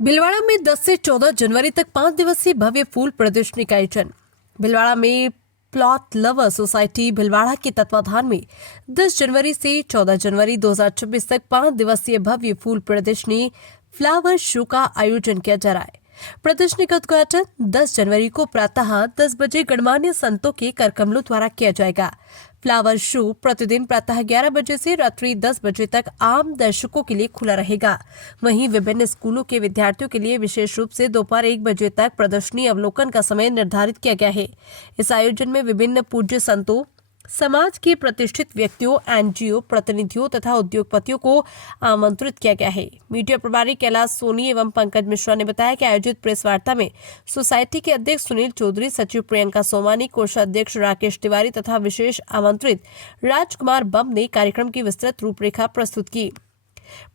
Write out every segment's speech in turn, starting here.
भीलवाड़ा में 10 से 14 जनवरी तक 5 दिवसीय भव्य फूल प्रदर्शनी का आयोजन। भीलवाड़ा में प्लॉट लवर सोसाइटी भीलवाड़ा के तत्वाधान में 10 जनवरी से 14 जनवरी 2026 तक 5 दिवसीय भव्य फूल प्रदर्शनी फ्लावर शो का आयोजन किया जा रहा है। प्रदर्शनी का उद्घाटन 10 जनवरी को प्रातः 10 बजे गणमान्य संतों के करकमलों द्वारा किया जाएगा। फ्लावर शो प्रतिदिन प्रातः 11 बजे से रात्रि 10 बजे तक आम दर्शकों के लिए खुला रहेगा। वहीं विभिन्न स्कूलों के विद्यार्थियों के लिए विशेष रूप से दोपहर 1 बजे तक प्रदर्शनी अवलोकन का समय निर्धारित किया गया है। इस आयोजन में विभिन्न पूज्य संतों, समाज के प्रतिष्ठित व्यक्तियों, एनजीओ प्रतिनिधियों तथा उद्योगपतियों को आमंत्रित किया गया है। मीडिया प्रभारी कैलाश सोनी एवं पंकज मिश्रा ने बताया कि आयोजित प्रेस वार्ता में सोसाइटी के अध्यक्ष सुनील चौधरी, सचिव प्रियंका सोमानी, कोषाध्यक्ष राकेश तिवारी तथा विशेष आमंत्रित राजकुमार बम ने कार्यक्रम की विस्तृत रूपरेखा प्रस्तुत की।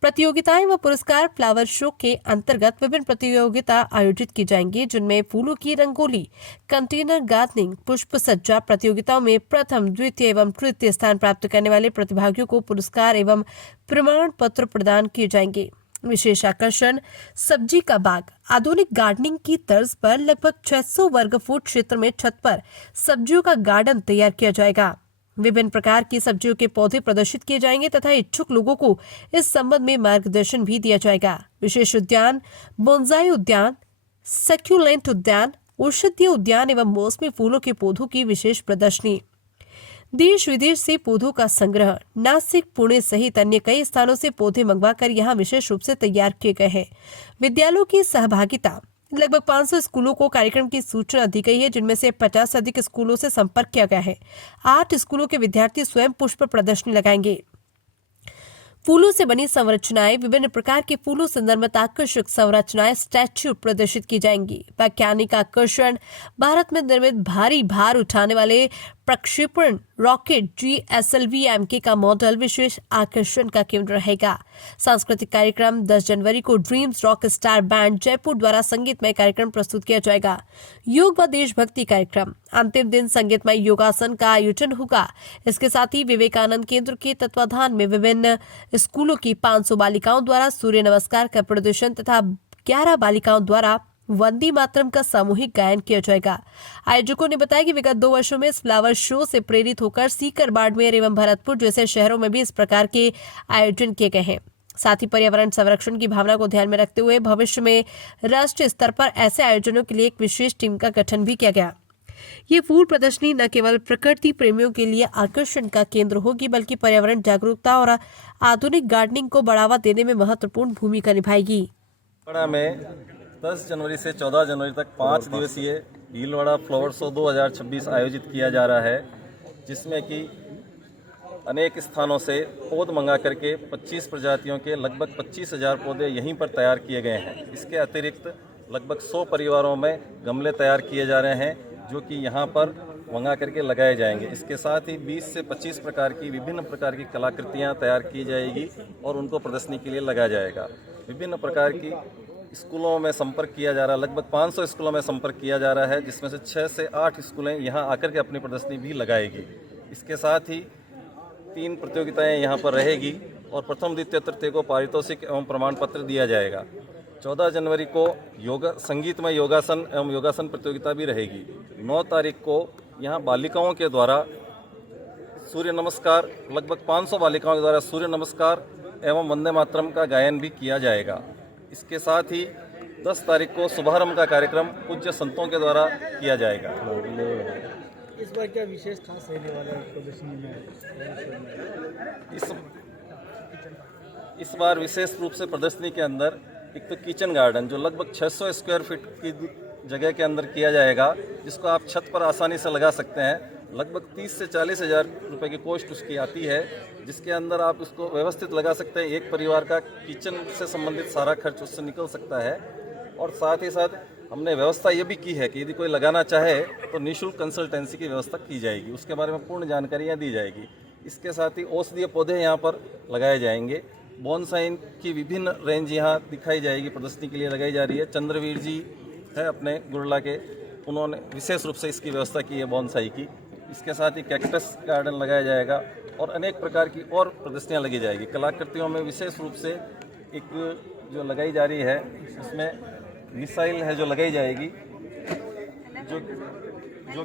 प्रतियोगिताएं व पुरस्कार फ्लावर शो के अंतर्गत विभिन्न प्रतियोगिता आयोजित की जाएंगी, जिनमें फूलों की रंगोली, कंटेनर गार्डनिंग, पुष्प सज्जा प्रतियोगिताओं में प्रथम, द्वितीय एवं तृतीय स्थान प्राप्त करने वाले प्रतिभागियों को पुरस्कार एवं प्रमाण पत्र प्रदान किए जाएंगे। विशेष आकर्षण सब्जी का बाग। आधुनिक गार्डनिंग की तर्ज पर लगभग 600 वर्ग फुट क्षेत्र में छत पर सब्जियों का गार्डन तैयार किया जाएगा। विभिन्न प्रकार की सब्जियों के पौधे प्रदर्शित किए जाएंगे तथा इच्छुक लोगों को इस संबंध में मार्गदर्शन भी दिया जाएगा। विशेष उद्यान, बोनसाई उद्यान, सक्यूलेंट उद्यान, औषधीय उद्यान एवं मौसमी फूलों के पौधों की विशेष प्रदर्शनी। देश विदेश से पौधों का संग्रह। नासिक, पुणे सहित अन्य कई स्थानों से पौधे मंगवाकर यहां विशेष रूप से तैयार किए गए हैं। विद्यालयों की सहभागिता। लगभग 500 स्कूलों को कार्यक्रम की सूचना दी गई है, जिनमें से 50 से अधिक स्कूलों से संपर्क किया गया है। 8 स्कूलों के विद्यार्थी स्वयं पुष्प प्रदर्शनी लगाएंगे। फूलों से बनी संरचनाएं। विभिन्न प्रकार के फूलों से निर्मित आकर्षक संरचनाएं स्टैच्यू प्रदर्शित की जाएंगी। वैज्ञानिक आकर्षण। भारत में निर्मित भारी भार उठाने वाले प्रक्षेपण रॉकेट GSLV-MK का मॉडल विशेष आकर्षण का केंद्र रहेगा। सांस्कृतिक कार्यक्रम। 10 जनवरी को dreams rock star band Jaipur द्वारा संगीतमय कार्यक्रम प्रस्तुत किया जाएगा। योग व देशभक्ति कार्यक्रम। अंतिम दिन संगीतमय योगासन का आयोजन होगा। इसके साथ ही विवेकानंद केंद्र के तत्वाधान में विभिन्न स्कूलों की 500 बालिकाओं द्वारा सूर्य नमस्कार का प्रदर्शन तथा 11 बालिकाओं द्वारा वंदे मातरम का सामूहिक गायन किया जाएगा। आयोजकों ने बताया कि विगत 2 वर्षों में इस फ्लावर शो से प्रेरित होकर सीकर, बाड़मेर एवं भरतपुर जैसे शहरों में भी इस प्रकार के आयोजन किए गए हैं। साथ ही पर्यावरण संरक्षण की भावना को ध्यान में रखते हुए भविष्य में राष्ट्रीय स्तर पर ऐसे आयोजनों के लिए एक विशेष टीम का गठन भी किया गया। ये फूल प्रदर्शनी न केवल प्रकृति प्रेमियों के लिए आकर्षण का केंद्र होगी, बल्कि पर्यावरण जागरूकता और आधुनिक गार्डनिंग को बढ़ावा देने में महत्वपूर्ण भूमिका निभाएगी। भीलवाड़ा में 10 जनवरी से 14 जनवरी तक 5 दिवसीय भीलवाड़ा फ्लावर शो 2026 आयोजित किया जा रहा है, जिसमें कि अनेक स्थानों से पौध मंगा करके 25 प्रजातियों के लगभग 25,000 पौधे यहीं पर तैयार किए गए हैं। इसके अतिरिक्त लगभग 100 परिवारों में गमले तैयार किए जा रहे हैं, जो कि यहाँ पर मंगा करके लगाए जाएंगे। इसके साथ ही 20 से 25 प्रकार की विभिन्न प्रकार की कलाकृतियाँ तैयार की जाएगी और उनको प्रदर्शनी के लिए लगाया जाएगा। विभिन्न प्रकार की स्कूलों में संपर्क किया जा रहा है। लगभग 500 स्कूलों में संपर्क किया जा रहा है, जिसमें से 6 से 8 स्कूलें यहाँ आकर के अपनी प्रदर्शनी भी लगाएगी। इसके साथ ही 3 प्रतियोगिताएं यहाँ पर रहेगी और प्रथम, द्वितीय, तृतीय को पारितोषिक एवं प्रमाण पत्र दिया जाएगा। 14 जनवरी को संगीतमय योगासन एवं योगासन प्रतियोगिता भी रहेगी। 9 तारीख को यहाँ बालिकाओं के द्वारा सूर्य नमस्कार, लगभग 500 बालिकाओं के द्वारा सूर्य नमस्कार एवं वंदे मातरम का गायन भी किया जाएगा। इसके साथ ही 10 तारीख को शुभारंभ का कार्यक्रम पूज्य संतों के द्वारा किया जाएगा। इस बार क्या विशेष खास रहने वाला है प्रदर्शनी में? इस बार विशेष रूप से प्रदर्शनी के अंदर एक तो किचन गार्डन, जो लगभग 600 स्क्वायर फीट की जगह के अंदर किया जाएगा, जिसको आप छत पर आसानी से लगा सकते हैं। लगभग 30 से 40 हज़ार रुपये की कॉस्ट उसकी आती है, जिसके अंदर आप उसको व्यवस्थित लगा सकते हैं। एक परिवार का किचन से संबंधित सारा खर्च उससे निकल सकता है। और साथ ही साथ हमने व्यवस्था ये भी की है कि यदि कोई लगाना चाहे तो निःशुल्क कंसल्टेंसी की व्यवस्था की जाएगी, उसके बारे में पूर्ण जानकारियाँ दी जाएगी। इसके साथ ही औषधीय पौधे यहाँ पर लगाए जाएंगे। बोनसाई की विभिन्न रेंज यहाँ दिखाई जाएगी, प्रदर्शनी के लिए लगाई जा रही है। चंद्रवीर जी है अपने गुरला के, उन्होंने विशेष रूप से इसकी व्यवस्था की है बोनसाई की। इसके साथ ही कैक्टस गार्डन लगाया जाएगा और अनेक प्रकार की और प्रदर्शनियाँ लगी जाएगी। कलाकृतियों में विशेष रूप से एक जो लगाई जा रही है उसमें मिसाइल है जो लगाई जाएगी जो जो